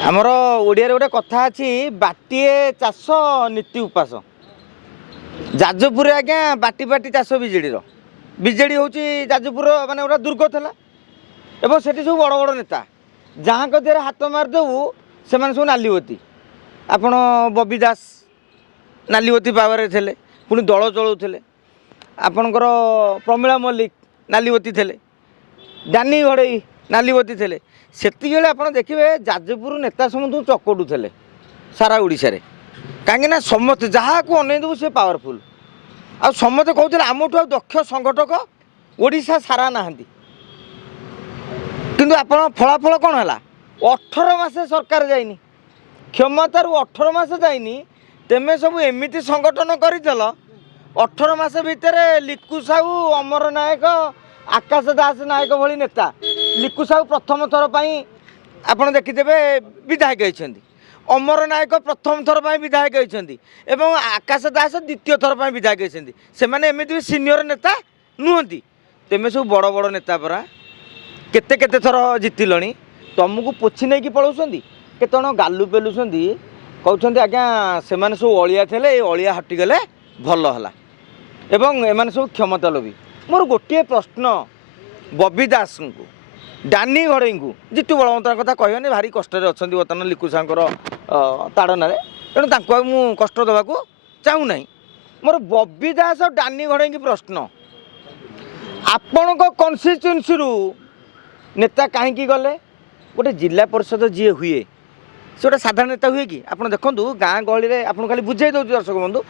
आमर ओडिया गोटे कथा अच्छी बाटीए चाष नीति उपास जाजपुर आज्ञा बाटी बाटी चाष विजेडी विजेडी हूँ जाजपुर माने गोटे दुर्ग था एवं से सब बड़ बड़ नेता जहाँ देहर हाथ मारिदेबू से सब नालीवती आपण बबी दास नालीवती पावर थे पुणी दल चलाऊे आपणकर प्रमिला मल्लिक नालीवती थे डानी घड़ई नालीवती थे सेतिक आप देखिए जाजपुर नेता समूह चकटुले सारा ओडिशा कहीं समस्त जहाँ को अनईदेबू से पावरफुल आ समस्ते कहते आम दक्ष संगठक ओडिशा सारा ना किंतु आप फलाफल कौन है 18 मासे सरकार जाइनी क्षमतार 18 मास जाइनी तेमे सब एमती संगठन कर 18 मास भितर लिकु साहू अमर नायक आकाश दास नायक भली नेता लिकु साहू प्रथम थर पर आप देखिथे विधायक होती अमर नायक प्रथम थर पर विधायक होती एवं आकाश दास द्वितीय थर पर विधायक होती से एमती भी सीनियर नेता नुहति तेमे सब बड़ बड़ नेता परा केते केते थर जीतिलणी तुमको पोछि नहीं कि पलाउछंदी केते जण गालु पेलुछंदी कहउछंदी आज्ञा से सब अलिया थे अलिया हटिगले भल है एवं एमाने सब क्षमता लोभी मोर गोटे प्रश्न बबी दास को डानी घड़ई को जितु बलवंतर कथा कहनी भारी कष्ट अच्छा बर्तमान लिकु सागर ताड़न तेणु मु कष्ट देवा चाहूना मोर बबी दास और डानी घड़ई की प्रश्न आपण कन्स्टिट्युएन्सी नेता कहीं गले गोटे जिला परिषद जी हुए से गोटे साधारण नेता हुए कि आप देखूँ गाँ गहली आपको खाली बुझे दूसरी दर्शक बंधु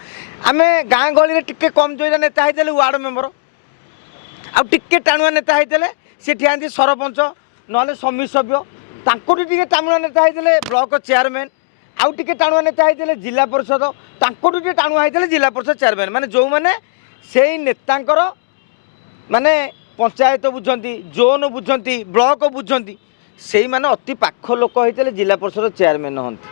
आम गाँ गहली टिके कम जोईरा नेता होते वार्ड मेम्बर आउ टिके टाणुआ नेता होते सी ठिया सरपंच ना समिति सभ्य टे टाणुआ नेता होते ब्लॉक चेयरमैन आउ टिके टाणुआ नेता होते जिला परिषद टे टाणुआ होते जिला परिषद चेयरमैन माने जो मैंने से नेतांकर माने पंचायत बुझंती जोन बुझंती ब्लॉक बुझंती से माने अति पाख लोक होते जिला परिषद चेयरमैन हंती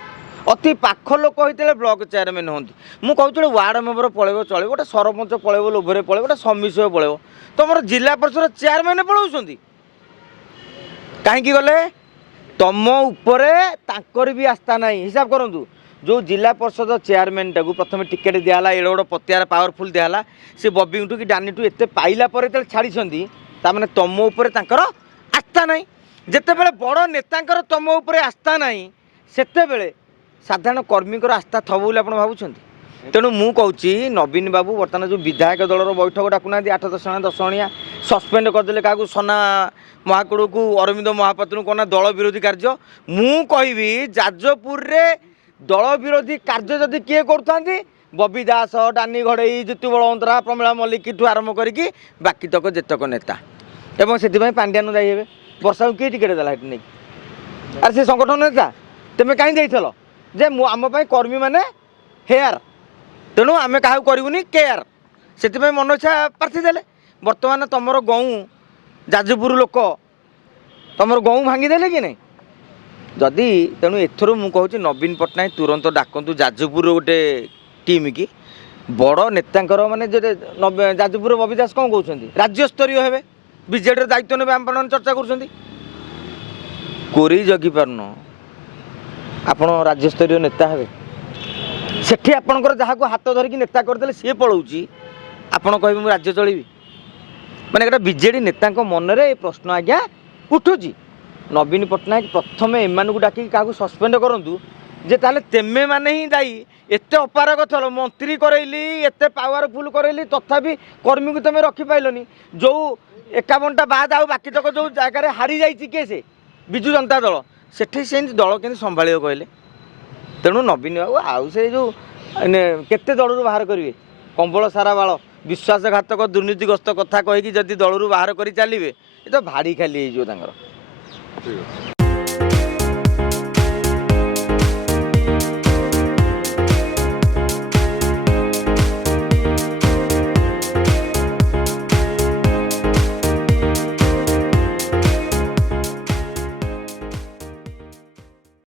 अति पाख लोक होते ब्लॉक चेयरमैन हंती मु कहूँ वार्ड मेम्बर पलैब चल गोटे सरपंच पलैब लोभरे पलैब गोटे समिति पलैब तुम जिला परिषद चेयरमैन पलाउं कहीं गले तुम उपरे तांकर भी आस्था ना हिसाब करूँ जो जिला परिषद चेयरमैन टाक प्रथम टिकेट दिहला एड़े गोटे पतियार पावरफुल दिहला से बबी टू कि डानी टू एत पाइला छाड़ी ताने तुम उपर आस्था ना जिते बड़े बड़ नेता तुम उपर आस्था ना सेते साधारण कर्मी आस्था थब बोली आप भावुं तेणु मु कहूँ नवीन बाबू बर्तमान जो विधायक दलर बैठक डाकुना 8-10 जणिया 10 जणिया सस्पेंड करदे क्या सना महाकुड़ को अरविंद महापात्र को दल विरोधी कार्य मु कहि जाजपुर रे दल विरोधी कार्य जदि किए कर बबी दास डानी घड़ई जितु बलवंतरा प्रमिला मल्लिक ठू आरंभ करके बाकी तक जेतक नेता एवं से पांड्यान दायी हे वर्षा को किए टिकेट देला नहीं अरे से संगठन नेता तेमे कहीं देल जे आम कर्मी मैंने हेयर तेणु आम क्या करूनी केयर से मन इच्छा प्रार्थी देले बर्तमान तुम गऊ जाजपुर लोक तुम गऊ भांगीदेले कि नहीं जदि तेणु एथर मु कहूँ नवीन पट्टनायक तुरंत डाकतु जाजपुर गोटे टीम की बड़ नेता माने जाजपुर बबी दास कौन कहते राज्यस्तरीय हे विजेडी दायित्व ने आम चर्चा कर जगि पारन आप राज्यस्तरीय नेता हे सेठी आपणकर जहाँ को हाथ धरिकी नेता करदे सी पलाऊँगी आपड़ कह राज्य चलि माने गोटे विजेडी नेता मन में प्रश्न आज्ञा उठुची नवीन पट्टनायक प्रथम एम डाक क्या सस्पेंड करूँ जे ताले तेमे माने ही दायी एत अपारग थल मंत्री करैली एत पावरफुल करैली तथापि कर्मी को तुम रखिपाइलनी जो 51टा बाद आउ बाकी तक जो जगह हारी जाइए किए से विजु जनता दल सेठी से दल के संभाल कहले तेणु नवीन बाबू आउ से जो केते दलरू बाहर करेंगे कंबल सारा बाल विश्वासघातक दुर्नीतिग्रस्त कथा कहीकि जदि दलरू बाहर कर चलिए ये तो भारी खाली हो।